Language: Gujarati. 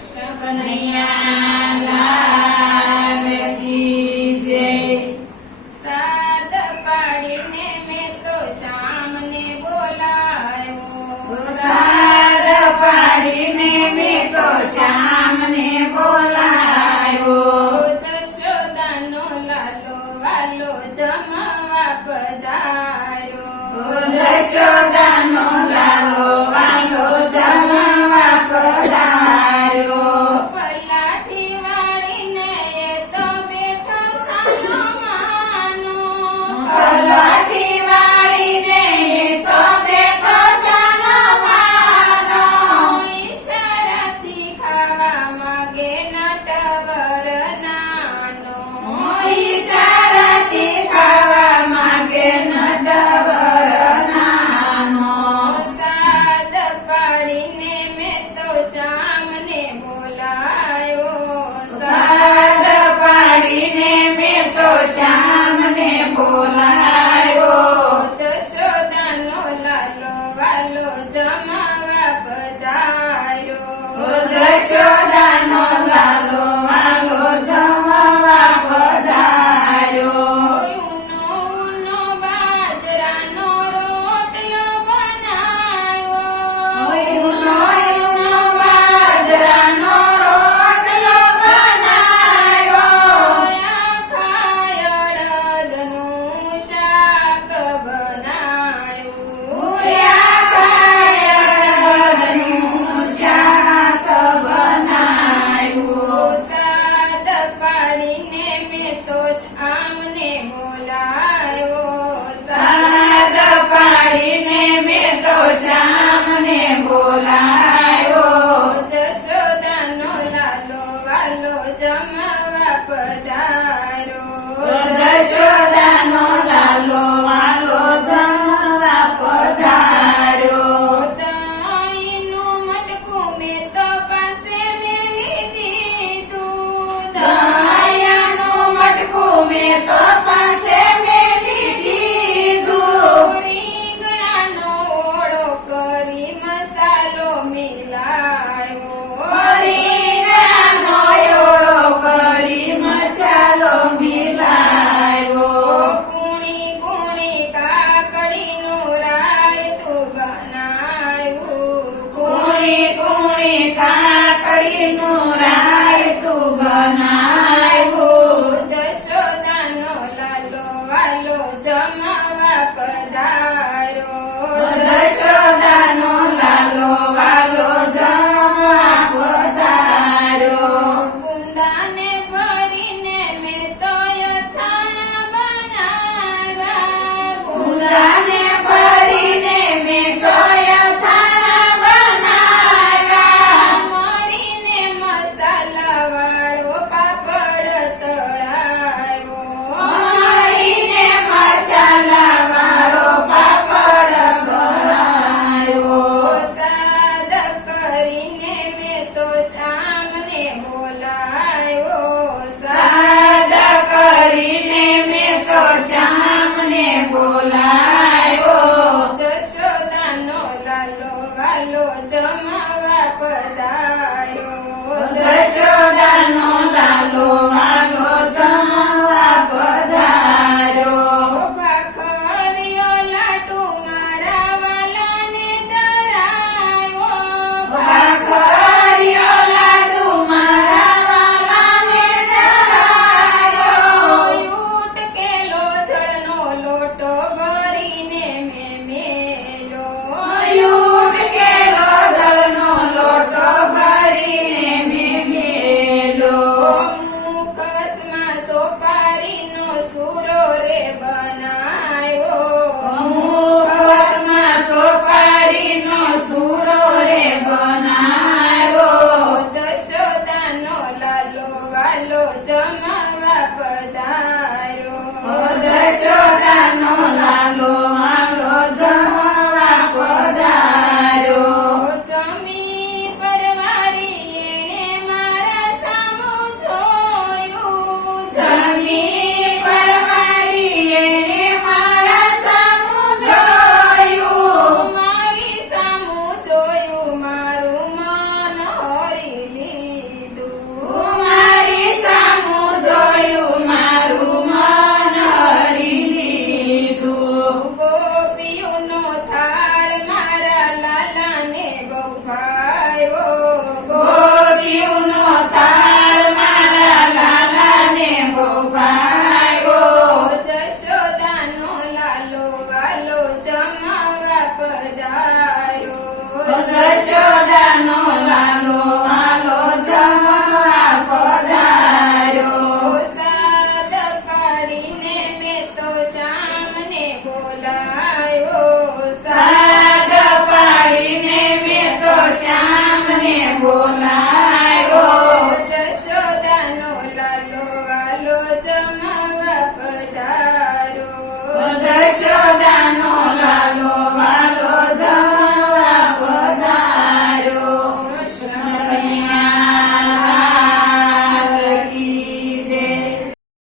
કૃષ્ણ કનૈયા લાલ કી જય। સાદ પાડીને મેં તો શ્યામને બોલાયો, સાદ પાડીને મેં તો શ્યામને બોલાયો। જશોદાનો લાલો વાલો જમવા પધાર્યો, જશોદાનો લાલો વાલો જમવા પધાર્યો। પલાઠી વાળીને એ તો બેઠો સાનો માનો, પલાઠી વાળીને એ તો બેઠો સાનો માનો। ઈશારાથી ખાવા માંગે નટવર નાનો, ઈશારાથી ખાવા માંગે નટવર નાનો। સાદ પાડીને મેં તો શ્યામને બોલાયો, સાદ પાડીને મેં તો શ્યામને બોલાયો। જશોદાનો લાલો વાલો જમવા પધાર્યો, જશોદાનો લાલો વાલો જમવા પધાર્યો। ઊનો ઊનો બાજરાનો રોટલો બનાવ્યો, ઊનો ઊનો બાજરાનો રોટલો બનાવ્યો। આખા અડદનું શાક બનાવ્યું, અડદનું શાક બનાવ્યું। સાદ પાડીને મેં તો શ્યામને બોલાયો, સાદ પાડીને મેં તો શ્યામને બોલાયો। જશોદાનો લાલો વાલો જમવા પધાર્યો, જશોદાનો લાલો વાલો જમવા પધાર્યો। દહીંનું મટકું મેં તો પાસે મેલી દીધું, દયાનું મટકું મેં તો પાસે મેલી દીધું। રીંગણાનો ઓળો કરી મસાલો મિલાયો, રીંગણાનો ઓળો કરી મસાલો મિલાયો। કુણી કુણી કાકડીનું રાયતું બનાવ્યું, કુણી કુણી કાકડીનું